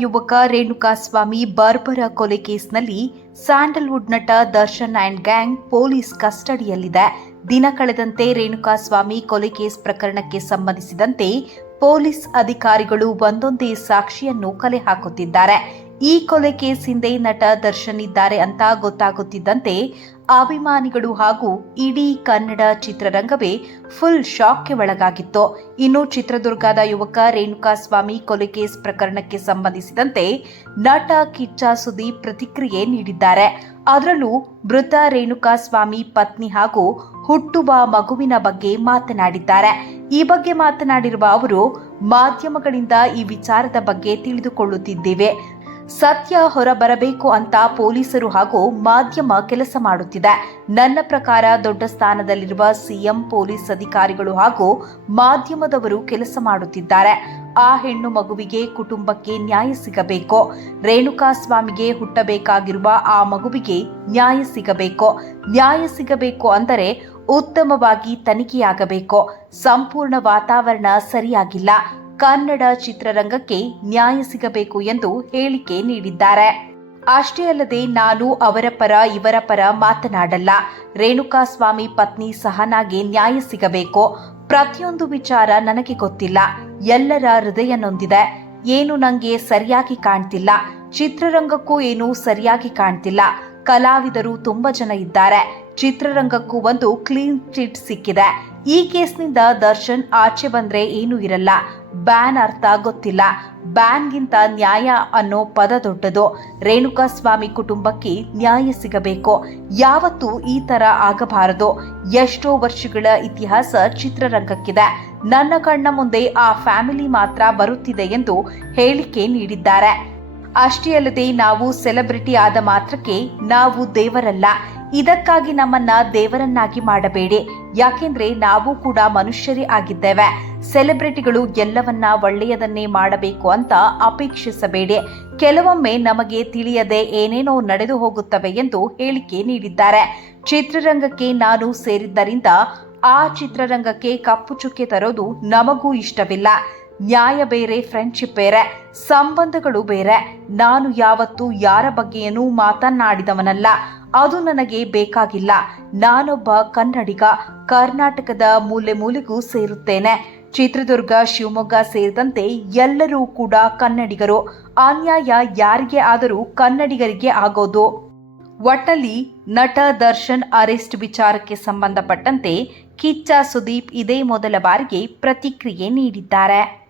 ಯುವಕ ರೇಣುಕಾಸ್ವಾಮಿ ಬರ್ಬರ ಕೊಲೆ ಕೇಸ್ನಲ್ಲಿ ಸ್ಯಾಂಡಲ್ವುಡ್ ನಟ ದರ್ಶನ್ ಅಂಡ್ ಗ್ಯಾಂಗ್ ಪೊಲೀಸ್ ಕಸ್ಟಡಿಯಲ್ಲಿದೆ. ದಿನ ಕಳೆದಂತೆ ರೇಣುಕಾಸ್ವಾಮಿ ಕೊಲೆ ಕೇಸ್ ಪ್ರಕರಣಕ್ಕೆ ಸಂಬಂಧಿಸಿದಂತೆ ಪೊಲೀಸ್ ಅಧಿಕಾರಿಗಳು ಒಂದೊಂದೇ ಸಾಕ್ಷಿಯನ್ನು ಕಲೆ ಹಾಕುತ್ತಿದ್ದಾರೆ. ಈ ಕೊಲೆ ಕೇಸ್ ಹಿಂದೆ ನಟ ದರ್ಶನ್ ಇದ್ದಾರೆ ಅಂತ ಗೊತ್ತಾಗುತ್ತಿದ್ದಂತೆ ಅಭಿಮಾನಿಗಳು ಹಾಗೂ ಇಡೀ ಕನ್ನಡ ಚಿತ್ರರಂಗವೇ ಫುಲ್ ಶಾಕ್ಗೆ ಒಳಗಾಗಿತ್ತು. ಇನ್ನು ಚಿತ್ರದುರ್ಗದ ಯುವಕ ರೇಣುಕಾಸ್ವಾಮಿ ಕೊಲೆ ಕೇಸ್ ಪ್ರಕರಣಕ್ಕೆ ಸಂಬಂಧಿಸಿದಂತೆ ನಟ ಕಿಚ್ಚ ಸುದೀಪ್ ಪ್ರತಿಕ್ರಿಯೆ ನೀಡಿದ್ದಾರೆ. ಅದರಲ್ಲೂ ಮೃತ ರೇಣುಕಾಸ್ವಾಮಿ ಪತ್ನಿ ಹಾಗೂ ಹುಟ್ಟುವ ಮಗುವಿನ ಬಗ್ಗೆ ಮಾತನಾಡಿದ್ದಾರೆ. ಈ ಬಗ್ಗೆ ಮಾತನಾಡಿರುವ ಅವರು, ಮಾಧ್ಯಮಗಳಿಂದ ಈ ವಿಚಾರದ ಬಗ್ಗೆ ತಿಳಿದುಕೊಳ್ಳುತ್ತಿದ್ದೇವೆ. ಸತ್ಯ ಹೊರಬರಬೇಕು ಅಂತ ಪೊಲೀಸರು ಹಾಗೂ ಮಾಧ್ಯಮ ಕೆಲಸ ಮಾಡುತ್ತಿದೆ. ನನ್ನ ಪ್ರಕಾರ ದೊಡ್ಡ ಸ್ಥಾನದಲ್ಲಿರುವ ಸಿಎಂ ಪೊಲೀಸ್ ಅಧಿಕಾರಿಗಳು ಹಾಗೂ ಮಾಧ್ಯಮದವರು ಕೆಲಸ ಮಾಡುತ್ತಿದ್ದಾರೆ. ಆ ಹೆಣ್ಣು ಮಗುವಿಗೆ ಕುಟುಂಬಕ್ಕೆ ನ್ಯಾಯ ಸಿಗಬೇಕು. ರೇಣುಕಾ ಸ್ವಾಮಿಗೆ ಹುಟ್ಟಬೇಕಾಗಿರುವ ಆ ಮಗುವಿಗೆ ನ್ಯಾಯ ಸಿಗಬೇಕು. ನ್ಯಾಯ ಸಿಗಬೇಕು ಅಂದರೆ ಉತ್ತಮವಾಗಿ ತನಿಖೆಯಾಗಬೇಕು. ಸಂಪೂರ್ಣ ವಾತಾವರಣ ಸರಿಯಾಗಿಲ್ಲ. ಕನ್ನಡ ಚಿತ್ರರಂಗಕ್ಕೆ ನ್ಯಾಯ ಸಿಗಬೇಕು ಎಂದು ಹೇಳಿಕೆ ನೀಡಿದ್ದಾರೆ. ಅಷ್ಟೇ ಅಲ್ಲದೆ ನಾನು ಅವರ ಪರ, ಇವರ ಪರ ಮಾತನಾಡಲ್ಲ. ರೇಣುಕಾಸ್ವಾಮಿ ಪತ್ನಿ ಸಹನಾಗೆ ನ್ಯಾಯ ಸಿಗಬೇಕು. ಪ್ರತಿಯೊಂದು ವಿಚಾರ ನನಗೆ ಗೊತ್ತಿಲ್ಲ. ಎಲ್ಲರ ಹೃದಯ ನೊಂದಿದೆ. ಏನು ನನಗೆ ಸರಿಯಾಗಿ ಕಾಣ್ತಿಲ್ಲ. ಚಿತ್ರರಂಗಕ್ಕೂ ಏನು ಸರಿಯಾಗಿ ಕಾಣ್ತಿಲ್ಲ. ಕಲಾವಿದರು ತುಂಬಾ ಜನ ಇದ್ದಾರೆ. ಚಿತ್ರರಂಗಕ್ಕೂ ಒಂದು ಕ್ಲೀನ್ ಚಿಟ್ ಸಿಕ್ಕಿದೆ. ಈ ಕೇಸ್ನಿಂದ ದರ್ಶನ್ ಆಚೆ ಬಂದ್ರೆ ಏನೂ ಇರಲ್ಲ. ಬ್ಯಾನ್ ಅರ್ಥ ಗೊತ್ತಿಲ್ಲ. ಬ್ಯಾನ್ಗಿಂತ ನ್ಯಾಯ ಅನ್ನೋ ಪದ ದೊಡ್ಡದು. ರೇಣುಕಾಸ್ವಾಮಿ ಕುಟುಂಬಕ್ಕೆ ನ್ಯಾಯ ಸಿಗಬೇಕು. ಯಾವತ್ತೂ ಈ ತರ ಆಗಬಾರದು. ಎಷ್ಟೋ ವರ್ಷಗಳ ಇತಿಹಾಸ ಚಿತ್ರರಂಗಕ್ಕಿದೆ. ನನ್ನ ಕಣ್ಣ ಮುಂದೆ ಆ ಫ್ಯಾಮಿಲಿ ಮಾತ್ರ ಬರುತ್ತಿದೆ ಎಂದು ಹೇಳಿಕೆ ನೀಡಿದ್ದಾರೆ. ಅಷ್ಟೇ ಅಲ್ಲದೆ ನಾವು ಸೆಲೆಬ್ರಿಟಿ ಆದ ಮಾತ್ರಕ್ಕೆ ನಾವು ದೇವರಲ್ಲ. ಇದಕ್ಕಾಗಿ ನಮ್ಮನ್ನ ದೇವರನ್ನಾಗಿ ಮಾಡಬೇಡಿ. ಯಾಕೆಂದ್ರೆ ನಾವು ಕೂಡ ಮನುಷ್ಯರೇ ಆಗಿದ್ದೇವೆ. ಸೆಲೆಬ್ರಿಟಿಗಳು ಎಲ್ಲವನ್ನ ಒಳ್ಳೆಯದನ್ನೇ ಮಾಡಬೇಕು ಅಂತ ಅಪೇಕ್ಷಿಸಬೇಡಿ. ಕೆಲವೊಮ್ಮೆ ನಮಗೆ ತಿಳಿಯದೆ ಏನೇನೋ ನಡೆದು ಹೋಗುತ್ತವೆ ಎಂದು ಹೇಳಿಕೆ ನೀಡಿದ್ದಾರೆ. ಚಿತ್ರರಂಗಕ್ಕೆ ನಾನು ಸೇರಿದ್ದರಿಂದ ಆ ಚಿತ್ರರಂಗಕ್ಕೆ ಕಪ್ಪು ಚುಕ್ಕೆ ತರೋದು ನಮಗೂ ಇಷ್ಟವಿಲ್ಲ. ನ್ಯಾಯ ಬೇರೆ ಫ್ರೆಂಡ್ಶಿಪ್ ಬೇರೆ, ಸಂಬಂಧಗಳು ಬೇರೆ. ನಾನು ಯಾವತ್ತೂ ಯಾರ ಬಗ್ಗೆಯೂ ಮಾತನಾಡಿದವನಲ್ಲ ಅದು ನನಗೆ ಬೇಕಾಗಿಲ್ಲ. ನಾನೊಬ್ಬ ಕನ್ನಡಿಗ ಕರ್ನಾಟಕದ ಮೂಲೆ ಮೂಲೆಗೂ ಸೇರುತ್ತೇನೆ. ಚಿತ್ರದುರ್ಗ, ಶಿವಮೊಗ್ಗ ಸೇರಿದಂತೆ ಎಲ್ಲರೂ ಕೂಡ ಕನ್ನಡಿಗರು. ಅನ್ಯಾಯ ಯಾರಿಗೆ ಆದರೂ ಕನ್ನಡಿಗರಿಗೆ ಆಗೋದು. ಒಟ್ಟಲ್ಲಿ ನಟ ದರ್ಶನ್ ಅರೆಸ್ಟ್ ವಿಚಾರಕ್ಕೆ ಸಂಬಂಧಪಟ್ಟಂತೆ ಕಿಚ್ಚ ಸುದೀಪ್ ಇದೇ ಮೊದಲ ಬಾರಿಗೆ ಪ್ರತಿಕ್ರಿಯೆ ನೀಡಿದ್ದಾರೆ.